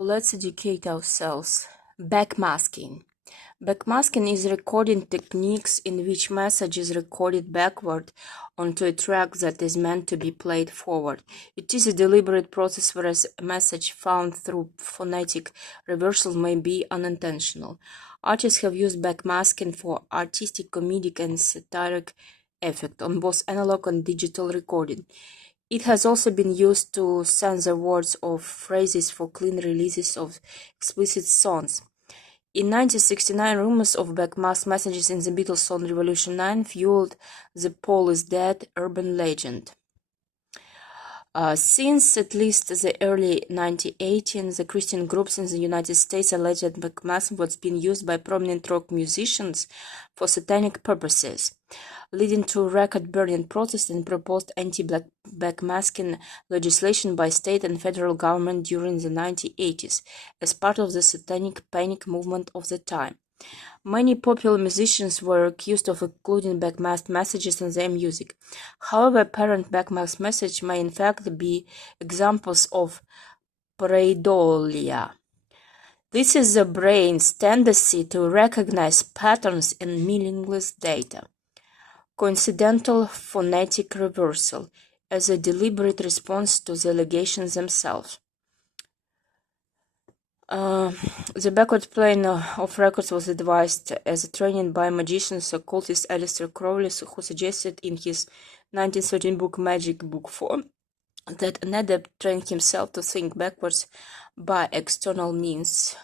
Let's educate ourselves. Backmasking. Backmasking is recording techniques in which message is recorded backward onto a track that is meant to be played forward. It is a deliberate process, whereas a message found through phonetic reversal may be unintentional. Artists have used backmasking for artistic, comedic, and satiric effect on both analog and digital recording. It has also been used to censor words or phrases for clean releases of explicit songs. In 1969, rumors of backmasked messages in the Beatles song Revolution 9 fueled the "Paul is dead" urban legend. Since at least the early 1980s, the Christian groups in the United States alleged that backmasking was being used by prominent rock musicians for satanic purposes, leading to record-burning protests and proposed anti-backmasking legislation by state and federal government during the 1980s as part of the satanic panic movement of the time. Many popular musicians were accused of including backmasked messages in their music. However, apparent backmasked messages may in fact be examples of pareidolia. This is the brain's tendency to recognize patterns in meaningless data. Coincidental phonetic reversal as a deliberate response to the allegations themselves. The backward playing of records was advised as a training by magician occultist Aleister Crowley, who suggested in his 1913 book Magic Book 4 that an adept trained himself to think backwards by external means,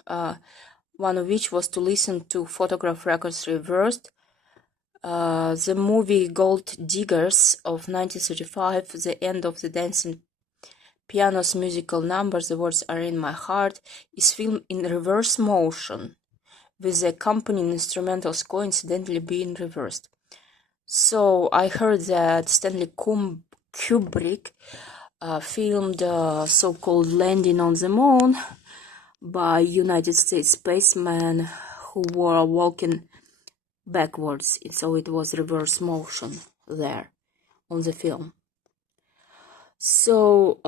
one of which was to listen to photograph records reversed. The movie Gold Diggers of 1935, the end of the dancing piano's musical number, The Words Are in My Heart, is filmed in reverse motion, with the accompanying instrumental score incidentally being reversed. So I heard that Stanley Kubrick filmed so-called Landing on the Moon by United States spacemen who were walking backwards, so it was reverse motion there on the film. So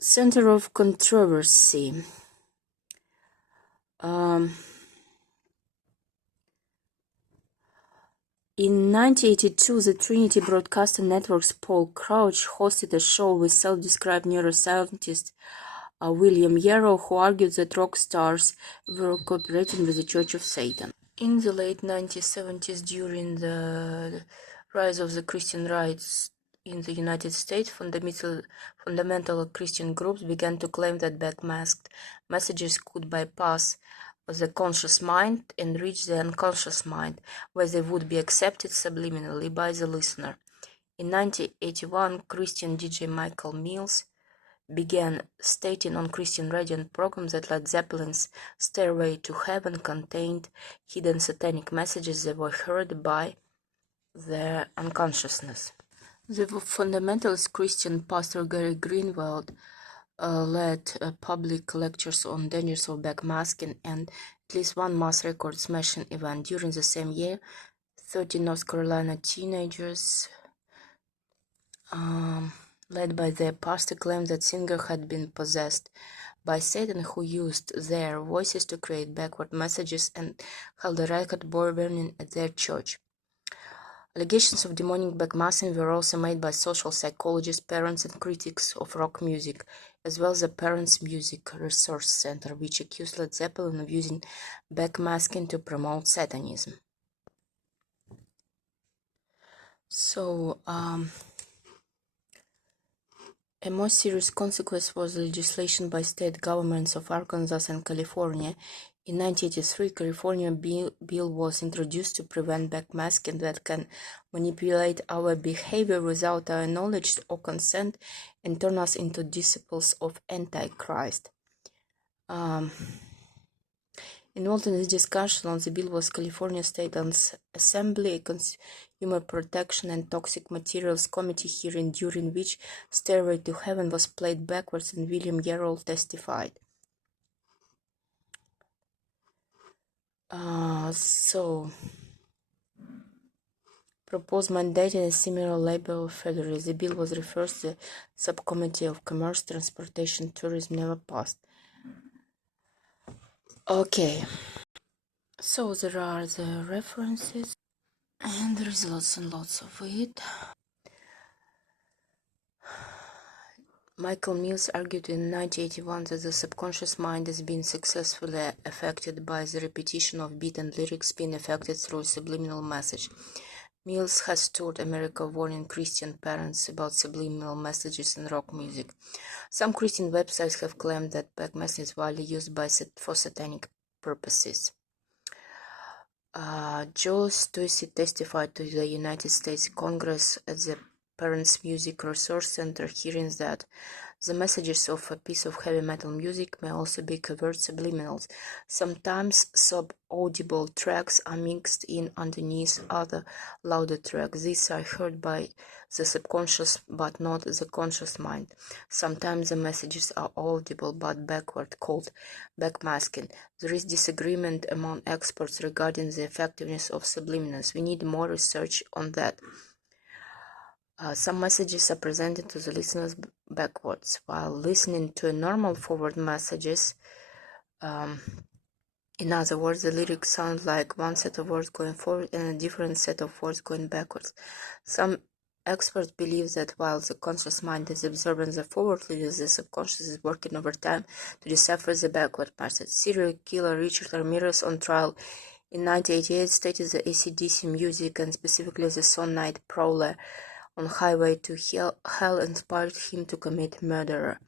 center of controversy. In 1982, the Trinity Broadcasting Network's Paul Crouch hosted a show with self-described neuroscientist William Yarrow, who argued that rock stars were cooperating with the Church of Satan. In the late 1970s, during the rise of the Christian rights in the United States, fundamental Christian groups began to claim that backmasked messages could bypass the conscious mind and reach the unconscious mind, where they would be accepted subliminally by the listener. In 1981, Christian DJ Michael Mills began stating on Christian radio programs that Led Zeppelin's Stairway to Heaven contained hidden satanic messages that were heard by their unconsciousness. The fundamentalist Christian pastor Gary Greenwald led public lectures on dangers of backmasking and at least one mass record smashing event. During the same year, 30 North Carolina teenagers led by their pastor claimed that singer had been possessed by Satan, who used their voices to create backward messages and held a record burning at their church. Allegations of demonic backmasking were also made by social psychologists, parents, and critics of rock music, as well as the Parents Music Resource Center, which accused Led Zeppelin of using backmasking to promote Satanism. So, a more serious consequence was legislation by state governments of Arkansas and California. In 1983, California bill was introduced to prevent backmasking that can manipulate our behavior without our knowledge or consent and turn us into disciples of Antichrist. Involved in this discussion on the bill was California State Assembly, a Consumer Protection and Toxic Materials Committee hearing during which Stairway to Heaven was played backwards and William Yarrow testified. So, proposed mandating a similar label federally. The bill was referred to the Subcommittee of Commerce, Transportation, Tourism, never passed. Okay, so there are the references, and there is lots and lots of it. Michael Mills argued in 1981 that the subconscious mind has been successfully affected by the repetition of beat and lyrics being affected through a subliminal message. Mills has toured America warning Christian parents about subliminal messages in rock music. Some Christian websites have claimed that black magic is widely used for satanic purposes. Joe Stoessy testified to the United States Congress at the Parents Music Resource Center hearing that the messages of a piece of heavy metal music may also be covert subliminals. Sometimes sub-audible tracks are mixed in underneath other louder tracks. These are heard by the subconscious but not the conscious mind. Sometimes the messages are audible but backward, called backmasking. There is disagreement among experts regarding the effectiveness of subliminals. We need more research on that. Some messages are presented to the listeners backwards, while listening to normal forward messages. In other words, the lyrics sound like one set of words going forward and a different set of words going backwards. Some experts believe that while the conscious mind is absorbing the forward lyrics, the subconscious is working overtime to decipher the backward message. Serial killer Richard Ramirez, on trial in 1988, stated that AC/DC music, and specifically the song Night Prowler on Highway to Hell, inspired him to commit murder.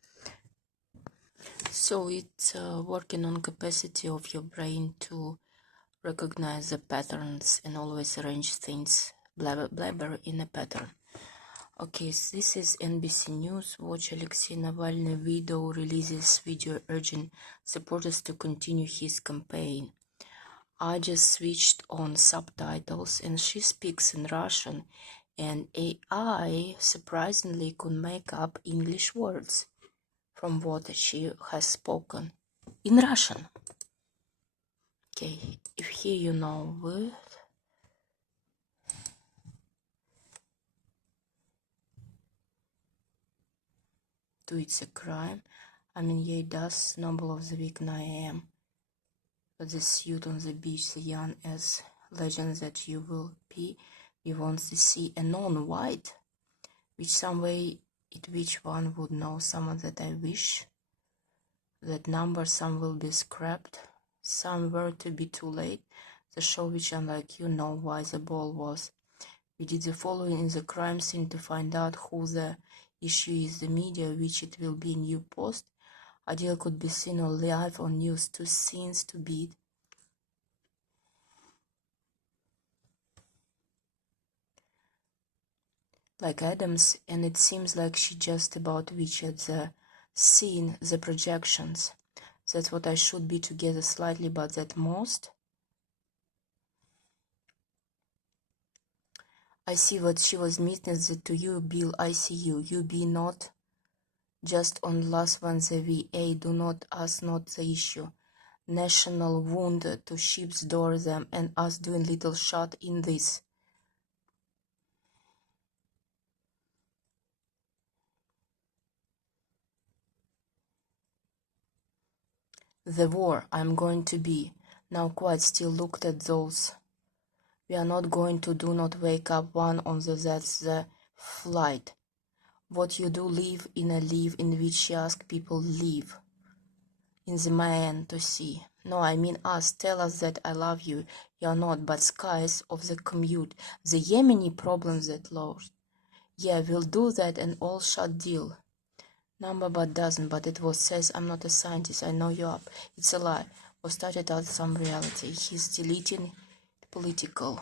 So it's working on capacity of your brain to recognize the patterns and always arrange things blabber in a pattern. Okay, so this is NBC News. Watch Alexei Navalny widow releases video urging supporters to continue his campaign. I just switched on subtitles and she speaks in Russian, and AI surprisingly could make up English words from what she has spoken in Russian. Okay, if here you know word, do it's a crime. I mean, yeah, it does. Noble of the week 9 a.m. But the suit on the beach, the young as legends that you will be. We want to see a non-white, which some way it which one would know someone that I wish. That number some will be scrapped, some were to be too late. The show which unlike you know why the ball was. We did the following in the crime scene to find out who the issue is. The media which it will be new post. Ideal could be seen or live on news, 2 scenes to beat. Like Adams, and it seems like she just about reached the scene, the projections. That's what I should be together slightly, but that most. I see what she was meaning that to you, Bill, I see you. You be not just on last one the VA, do not us not the issue. National wound to ship's door them and us doing little shot in this. The war I'm going to be, now quite still looked at those. We are not going to do not wake up one on the that's the flight. What you do live in a live in which she ask people live. In the man to see. No, I mean us. Tell us that I love you. You're not, but skies of the commute. The Yemeni problems that lost. Yeah, we'll do that and all shut deal. Number but doesn't, but it was says I'm not a scientist. I know you up. It's a lie. Or started out some reality. He's deleting political.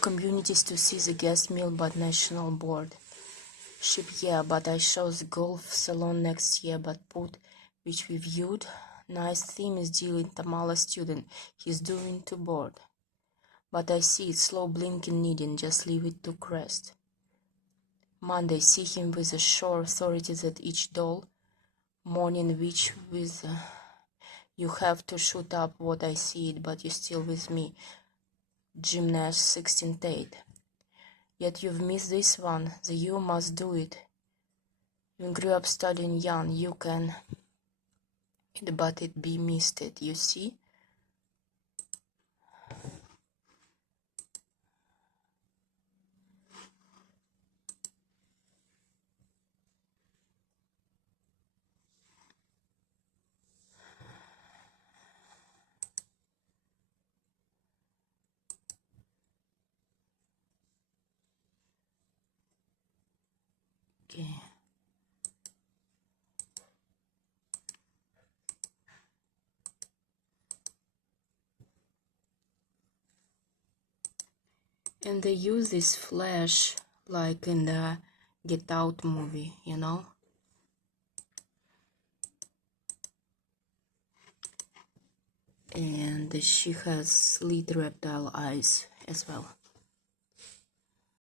Communities to see the guest meal but national board. Ship, yeah, but I shows golf salon next year, but put which we viewed. Nice theme is dealing Tamala student. He's doing to board. But I see it slow blinking needing, just leave it to crest. Monday, see him with the shore authorities at each doll. morning witch with you have to shoot up what I see it, but you're still with me. Gymnast 16 Tate. Yet you've missed this one, the you must do it. You grew up studying young, you can, but it be missed it, you see? Okay. And they use this flash like in the Get Out movie, you know? And she has slit reptile eyes as well.